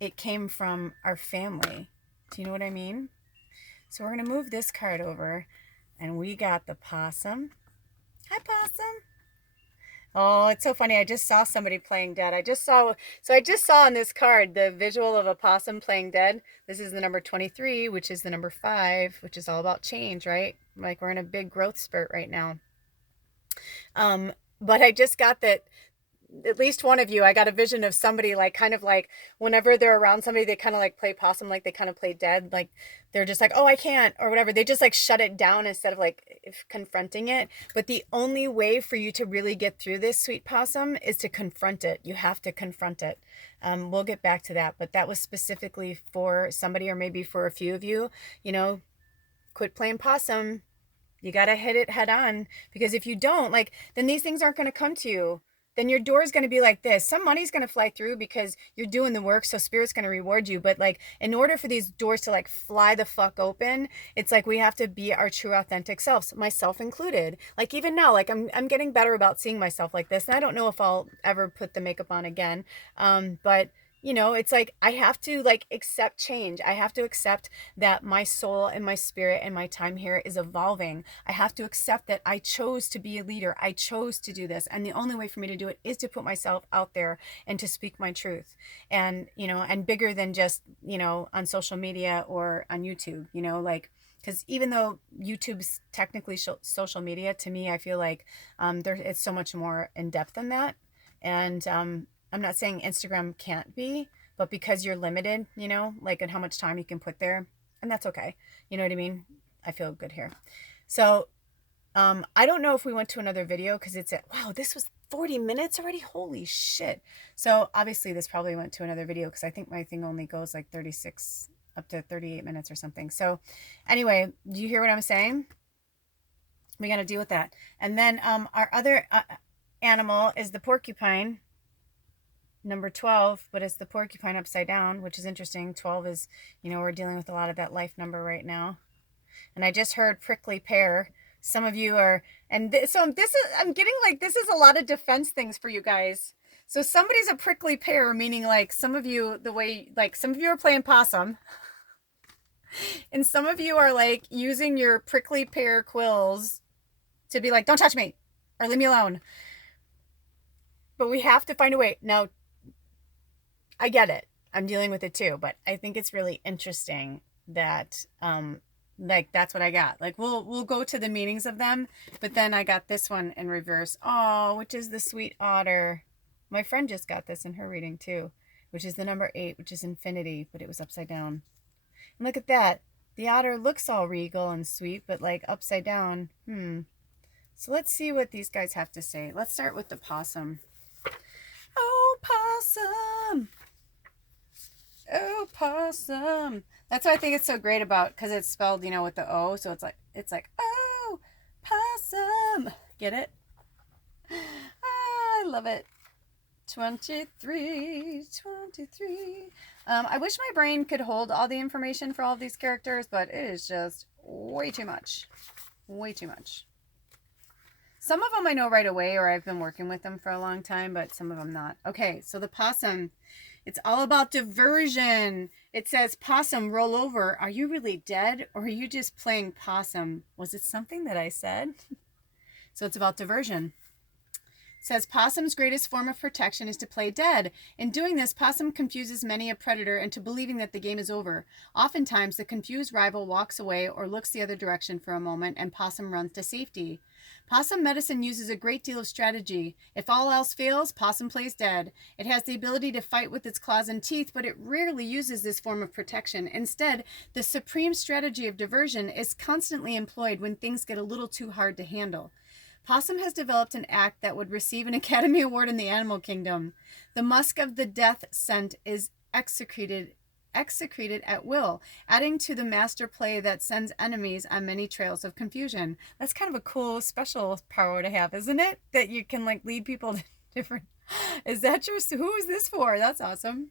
it came from our family. Do you know what I mean? So we're going to move this card over, and we got the possum. Hi, possum. Oh, it's so funny. I just saw somebody playing dead. I just saw on this card the visual of a possum playing dead. This is the number 23, which is the number 5, which is all about change, right? Like, we're in a big growth spurt right now. But I just got that, at least one of you, I got a vision of somebody like, kind of like, whenever they're around somebody, they kind of like play possum, like they kind of play dead, like they're just like, oh, I can't, or whatever. They just like shut it down instead of like confronting it. But the only way for you to really get through this, sweet possum, is to confront it. You have to confront it. We'll get back to that, but that was specifically for somebody, or maybe for a few of you, you know, quit playing possum. You got to hit it head on, because if you don't, like, then these things aren't going to come to you. Then your door is going to be like this. Some money's going to fly through because you're doing the work, so Spirit's going to reward you. But like, in order for these doors to like fly the fuck open, it's like we have to be our true authentic selves, myself included. Like, even now, like I'm getting better about seeing myself like this, and I don't know if I'll ever put the makeup on again. But you know, it's like I have to like accept change. I have to accept that my soul and my spirit and my time here is evolving. I have to accept that I chose to be a leader. I chose to do this. And the only way for me to do it is to put myself out there and to speak my truth. And, you know, and bigger than just, you know, on social media or on YouTube, you know, like, because even though YouTube's technically social media, to me, I feel like it's so much more in depth than that. And I'm not saying Instagram can't be, but because you're limited, you know, like in how much time you can put there, and that's okay. You know what I mean? I feel good here. So I don't know if we went to another video, because it's wow, this was 40 minutes already? Holy shit. So obviously this probably went to another video because I think my thing only goes like 36 up to 38 minutes or something. So anyway, do you hear what I'm saying? We got to deal with that. And then our other animal is the porcupine, number 12, but it's the porcupine upside down, which is interesting. 12 is, you know, we're dealing with a lot of that life number right now. And I just heard prickly pear. Some of you are, and so this is, I'm getting like, this is a lot of defense things for you guys. So somebody's a prickly pear, meaning like some of you, the way, like some of you are playing possum. And some of you are like using your prickly pear quills to be like, don't touch me or leave me alone. But we have to find a way. Now, I get it. I'm dealing with it too, but I think it's really interesting that, like that's what I got. Like we'll go to the meanings of them, but then I got this one in reverse. Oh, which is the sweet otter. My friend just got this in her reading too, which is the number 8, which is infinity, but it was upside down. And look at that. The otter looks all regal and sweet, but like upside down. So let's see what these guys have to say. Let's start with the possum. Oh, possum. Oh, possum. That's what I think it's so great about, because it's spelled, you know, with the O. So it's like, oh, possum. Get it? I love it. 23. I wish my brain could hold all the information for all of these characters, but it is just way too much. Way too much. Some of them I know right away, or I've been working with them for a long time, but some of them not. Okay, so the possum, it's all about diversion. It says, possum, roll over. Are you really dead, or are you just playing possum? Was it something that I said? So it's about diversion. It says, possum's greatest form of protection is to play dead. In doing this, possum confuses many a predator into believing that the game is over. Oftentimes, the confused rival walks away or looks the other direction for a moment, and possum runs to safety. Possum medicine uses a great deal of strategy. If all else fails, possum plays dead. It has the ability to fight with its claws and teeth, but it rarely uses this form of protection. Instead, the supreme strategy of diversion is constantly employed when things get a little too hard to handle. Possum has developed an act that would receive an Academy Award in the animal kingdom. The musk of the death scent is execrated at will, adding to the master play that sends enemies on many trails of confusion. That's kind of a cool special power to have, isn't it? That you can like lead people to different... Is that your... Who is this for? That's awesome.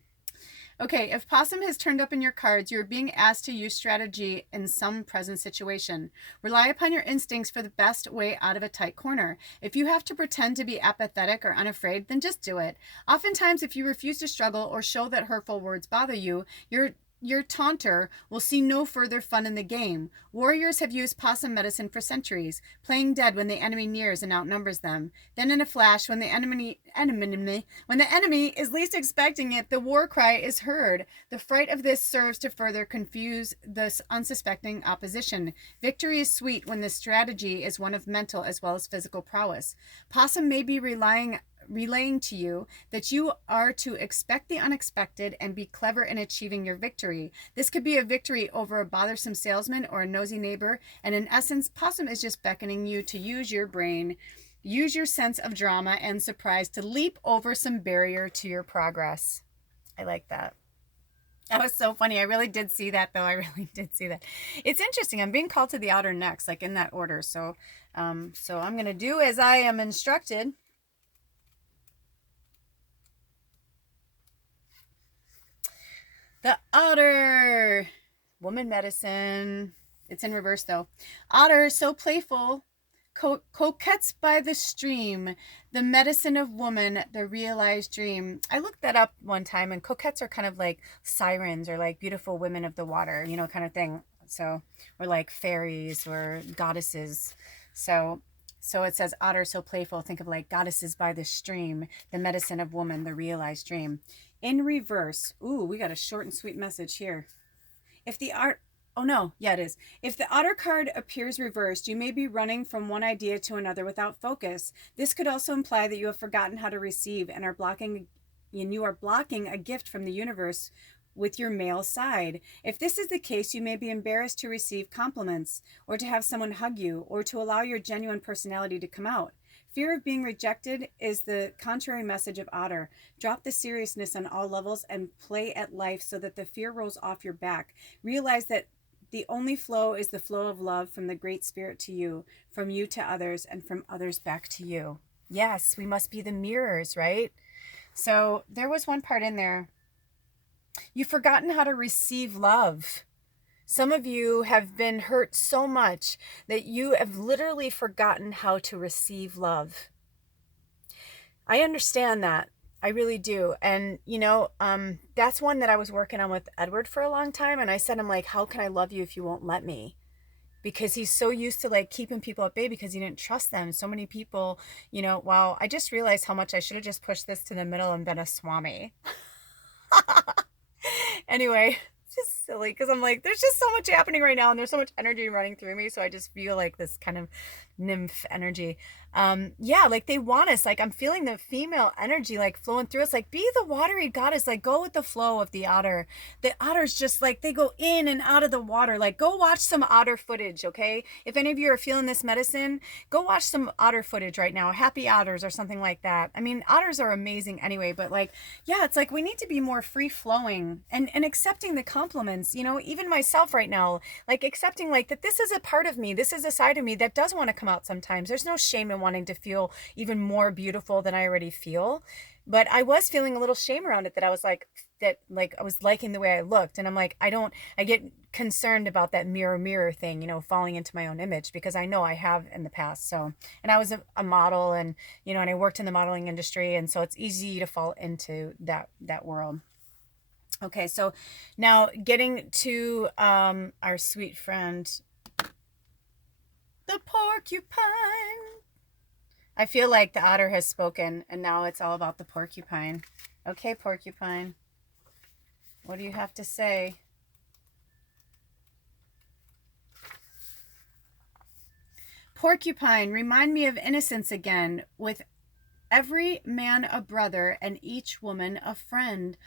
Okay, if possum has turned up in your cards, you're being asked to use strategy in some present situation. Rely upon your instincts for the best way out of a tight corner. If you have to pretend to be apathetic or unafraid, then just do it. Oftentimes, if you refuse to struggle or show that hurtful words bother you, your taunter will see no further fun in the game. Warriors have used possum medicine for centuries, playing dead when the enemy nears and outnumbers them. Then in a flash, when the enemy is least expecting it, the war cry is heard. The fright of this serves to further confuse the unsuspecting opposition. Victory is sweet when the strategy is one of mental as well as physical prowess. Possum may be relaying to you that you are to expect the unexpected and be clever in achieving your victory. This could be a victory over a bothersome salesman or a nosy neighbor, and in essence, possum is just beckoning you to use your brain, use your sense of drama and surprise to leap over some barrier to your progress. I like that. That was so funny. I really did see that, though. I really did see that. It's interesting. I'm being called to the outer next, like in that order. So I'm going to do as I am instructed. The otter, woman medicine. It's in reverse though. Otter, so playful, coquettes by the stream, the medicine of woman, the realized dream. I looked that up one time, and coquettes are kind of like sirens or like beautiful women of the water, you know, kind of thing. So, or like fairies or goddesses. So it says otter, so playful. Think of like goddesses by the stream, the medicine of woman, the realized dream. In reverse, ooh, we got a short and sweet message here. If the it is. If the otter card appears reversed, you may be running from one idea to another without focus. This could also imply that you have forgotten how to receive and you are blocking a gift from the universe with your male side. If this is the case, you may be embarrassed to receive compliments, or to have someone hug you, or to allow your genuine personality to come out. Fear of being rejected is the contrary message of otter. Drop the seriousness on all levels and play at life so that the fear rolls off your back. Realize that the only flow is the flow of love from the Great Spirit to you, from you to others, and from others back to you. Yes, we must be the mirrors, right? So there was one part in there. You've forgotten how to receive love. Some of you have been hurt so much that you have literally forgotten how to receive love. I understand that. I really do. And, that's one that I was working on with Edward for a long time. And I said, I'm like, how can I love you if you won't let me? Because he's so used to like keeping people at bay because he didn't trust them. So many people, wow, I just realized how much I should have just pushed this to the middle and been a swami. Anyway, it's just silly because I'm like, there's just so much happening right now and there's so much energy running through me. So I just feel like this kind of nymph energy. Yeah, like they want us, like I'm feeling the female energy like flowing through us, like be the watery goddess, like go with the flow of the otter. The otters just like they go in and out of the water. Like go watch some otter footage, okay? If any of you are feeling this medicine, go watch some otter footage right now, happy otters or something like that. I mean, otters are amazing anyway, but like, yeah, it's like we need to be more free flowing and accepting the compliments, even myself right now, like accepting like that this is a part of me, this is a side of me that does want to come out sometimes. There's no shame in wanting to feel even more beautiful than I already feel. But I was feeling a little shame around it that I was like, I was liking the way I looked. And I'm like, I get concerned about that mirror thing, falling into my own image because I know I have in the past. So, and I was a model and, and I worked in the modeling industry. And so it's easy to fall into that world. Okay. So now getting to, our sweet friend, the porcupine. I feel like the otter has spoken and now it's all about the porcupine. Okay, porcupine. What do you have to say? Porcupine, remind me of innocence again, with every man a brother and each woman a friend.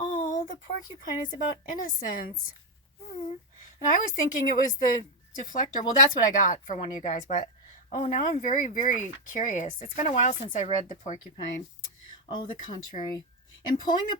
Oh, the porcupine is about innocence. And I was thinking it was the deflector. Well, that's what I got for one of you guys, but oh, now I'm very, very curious. It's been a while since I read the porcupine. Oh, the contrary. In pulling the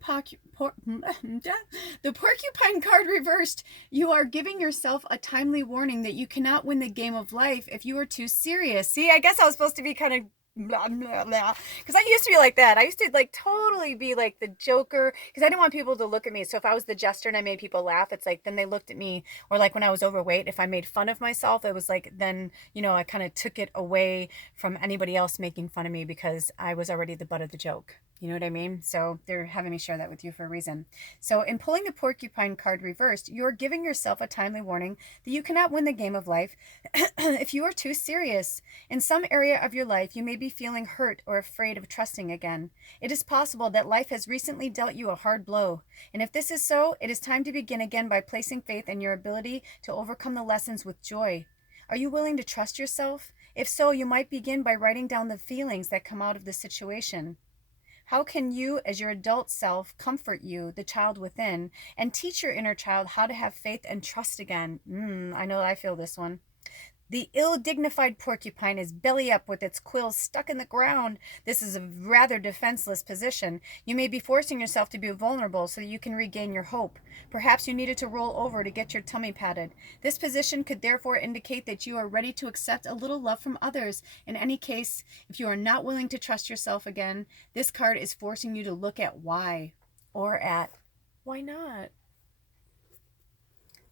porcupine card reversed, you are giving yourself a timely warning that you cannot win the game of life if you are too serious. See, I guess I was supposed to be kind of blah blah blah because I used to be like that. I used to like totally be like the joker because I didn't want people to look at me. So if I was the jester and I made people laugh, it's like then they looked at me. Or like when I was overweight, if I made fun of myself, it was like then I kind of took it away from anybody else making fun of me because I was already the butt of the joke. You know what I mean? So they're having me share that with you for a reason. So in pulling the porcupine card reversed, you're giving yourself a timely warning that you cannot win the game of life if you are too serious. In some area of your life, you may be feeling hurt or afraid of trusting again. It is possible that life has recently dealt you a hard blow. And if this is so, it is time to begin again by placing faith in your ability to overcome the lessons with joy. Are you willing to trust yourself? If so, you might begin by writing down the feelings that come out of the situation. How can you, as your adult self, comfort you, the child within, and teach your inner child how to have faith and trust again? I know I feel this one. The ill-dignified porcupine is belly up with its quills stuck in the ground. This is a rather defenseless position. You may be forcing yourself to be vulnerable so that you can regain your hope. Perhaps you needed to roll over to get your tummy patted. This position could therefore indicate that you are ready to accept a little love from others. In any case, if you are not willing to trust yourself again, this card is forcing you to look at why, or at why not.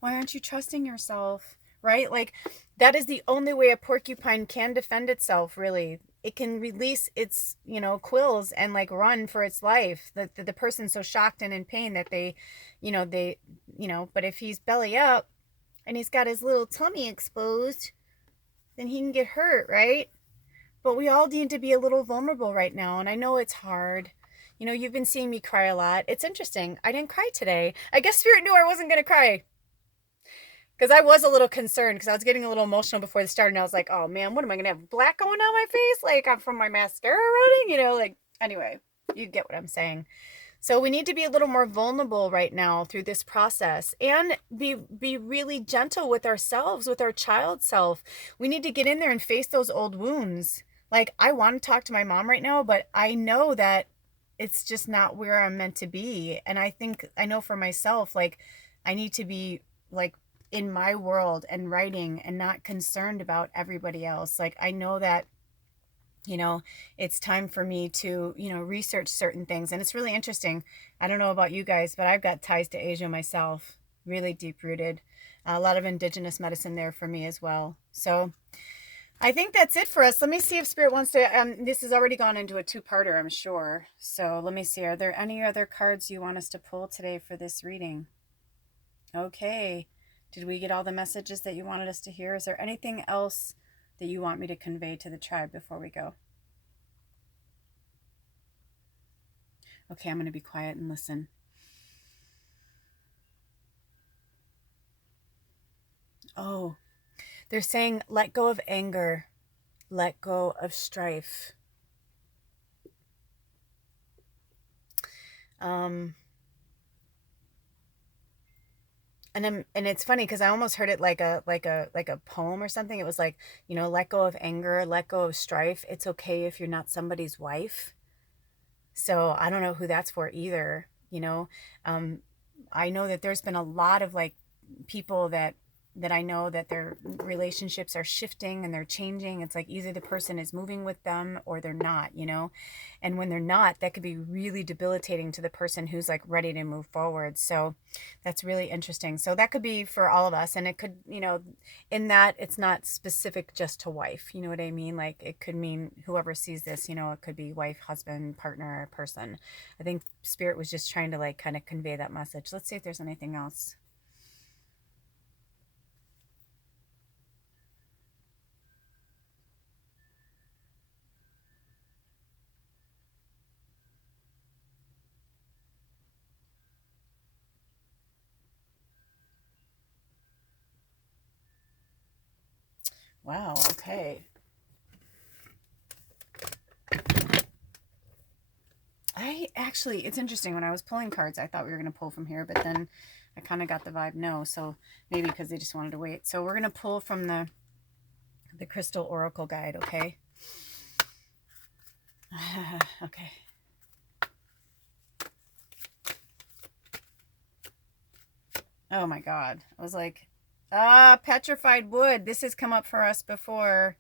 Why aren't you trusting yourself? Right? Like that is the only way a porcupine can defend itself, really. It can release its, quills and like run for its life. The person's so shocked and in pain that but if he's belly up and he's got his little tummy exposed, then he can get hurt, right? But we all need to be a little vulnerable right now. And I know it's hard. You've been seeing me cry a lot. It's interesting. I didn't cry today. I guess Spirit knew I wasn't going to cry. Because I was a little concerned because I was getting a little emotional before the start. And I was like, oh man, what am I going to have black going on my face? Like I'm from my mascara running, anyway, you get what I'm saying. So we need to be a little more vulnerable right now through this process and be really gentle with ourselves, with our child self. We need to get in there and face those old wounds. like, I want to talk to my mom right now, but I know that it's just not where I'm meant to be. And I think I know for myself, like, I need to be like in my world and writing and not concerned about everybody else. Like, I know that, you know, it's time for me to, research certain things. And it's really interesting. I don't know about you guys, but I've got ties to Asia myself, really deep rooted. A lot of indigenous medicine there for me as well. So I think that's it for us. Let me see if Spirit wants to. This has already gone into a two-parter, I'm sure. So let me see. Are there any other cards you want us to pull today for this reading? Okay. Did we get all the messages that you wanted us to hear? Is there anything else that you want me to convey to the tribe before we go? Okay, I'm going to be quiet and listen. Oh, they're saying let go of anger, let go of strife. And it's funny because I almost heard it like a poem or something. It was like, let go of anger, let go of strife. It's okay if you're not somebody's wife. So I don't know who that's for either. I know that there's been a lot of like people that I know that their relationships are shifting and they're changing. It's like either the person is moving with them or they're not, and when they're not, that could be really debilitating to the person who's like ready to move forward. So that's really interesting. So that could be for all of us, and it could, in that it's not specific just to wife, you know what I mean? Like it could mean whoever sees this, it could be wife, husband, partner, person. I think Spirit was just trying to like kind of convey that message. Let's see if there's anything else. Wow, okay. It's interesting. When I was pulling cards, I thought we were going to pull from here, but then I kind of got the vibe no. So maybe because they just wanted to wait. So we're going to pull from the Crystal Oracle Guide, okay? Okay. Oh my God. I was like, petrified wood. This has come up for us before.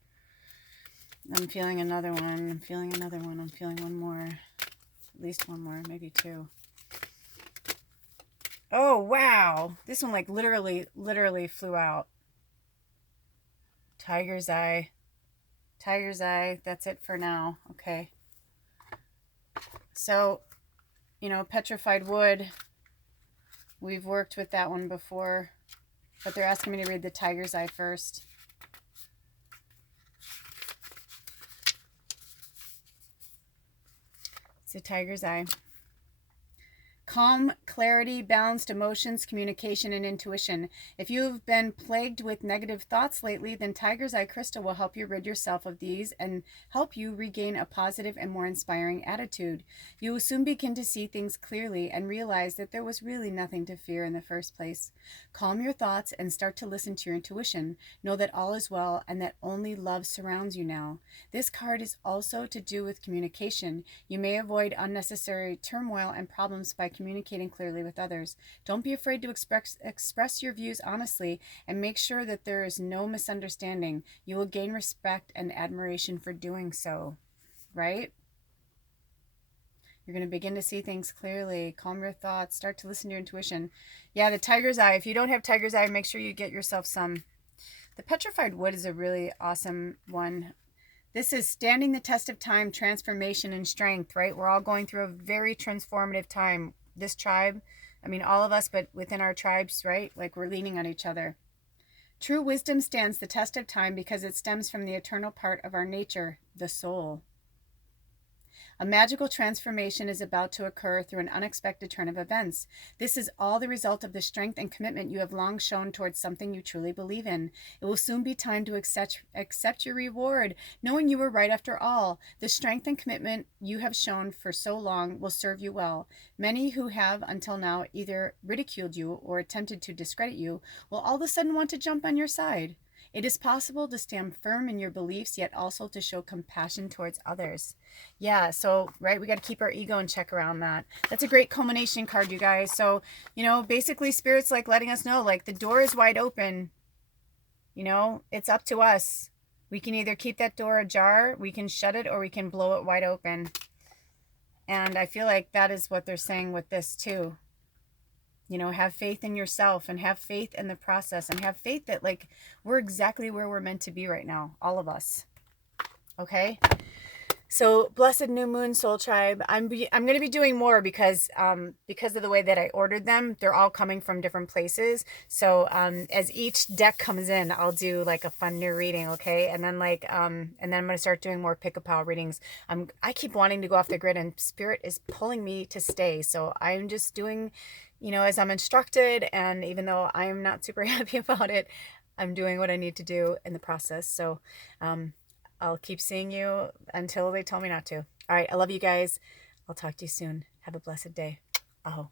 I'm feeling another one. I'm feeling another one. I'm feeling one more. At least one more, maybe two. Oh, wow. This one like literally flew out. Tiger's Eye. Tiger's Eye. That's it for now. Okay. So, petrified wood. We've worked with that one before, but they're asking me to read the Tiger's Eye first. It's a Tiger's Eye. Calm, clarity, balanced emotions, communication, and intuition. If you have been plagued with negative thoughts lately, then Tiger's Eye Crystal will help you rid yourself of these and help you regain a positive and more inspiring attitude. You will soon begin to see things clearly and realize that there was really nothing to fear in the first place. Calm your thoughts and start to listen to your intuition. Know that all is well and that only love surrounds you now. This card is also to do with communication. You may avoid unnecessary turmoil and problems by communicating clearly with others. Don't be afraid to express your views honestly and make sure that there is no misunderstanding. You will gain respect and admiration for doing so, right? You're going to begin to see things clearly. Calm your thoughts. Start to listen to your intuition. Yeah, the Tiger's Eye. If you don't have Tiger's Eye, make sure you get yourself some. The petrified wood is a really awesome one. This is standing the test of time, transformation, and strength, right? We're all going through a very transformative time. This tribe, all of us, but within our tribes, right? Like we're leaning on each other. True wisdom stands the test of time because it stems from the eternal part of our nature, the soul. A magical transformation is about to occur through an unexpected turn of events. This is all the result of the strength and commitment you have long shown towards something you truly believe in. It will soon be time to accept your reward, knowing you were right after all. The strength and commitment you have shown for so long will serve you well. Many who have until now either ridiculed you or attempted to discredit you will all of a sudden want to jump on your side. It is possible to stand firm in your beliefs, yet also to show compassion towards others. Yeah, so, right, we got to keep our ego in check around that. That's a great culmination card, you guys. So, you know, basically Spirit's like letting us know, like, the door is wide open. You know, it's up to us. We can either keep that door ajar, we can shut it, or we can blow it wide open. And I feel like that is what they're saying with this too. You know, have faith in yourself and have faith in the process and have faith that, like, we're exactly where we're meant to be right now, all of us. Okay? So, blessed new moon, soul tribe. I'm going to be doing more because of the way that I ordered them. They're all coming from different places. So, as each deck comes in, I'll do like a fun new reading, okay? And then and then I'm going to start doing more pick-a-pow readings. I keep wanting to go off the grid, and Spirit is pulling me to stay. So, I'm just doing, you know, as I'm instructed, and even though I'm not super happy about it, I'm doing what I need to do in the process. So, I'll keep seeing you until they tell me not to. All right. I love you guys. I'll talk to you soon. Have a blessed day. Aho.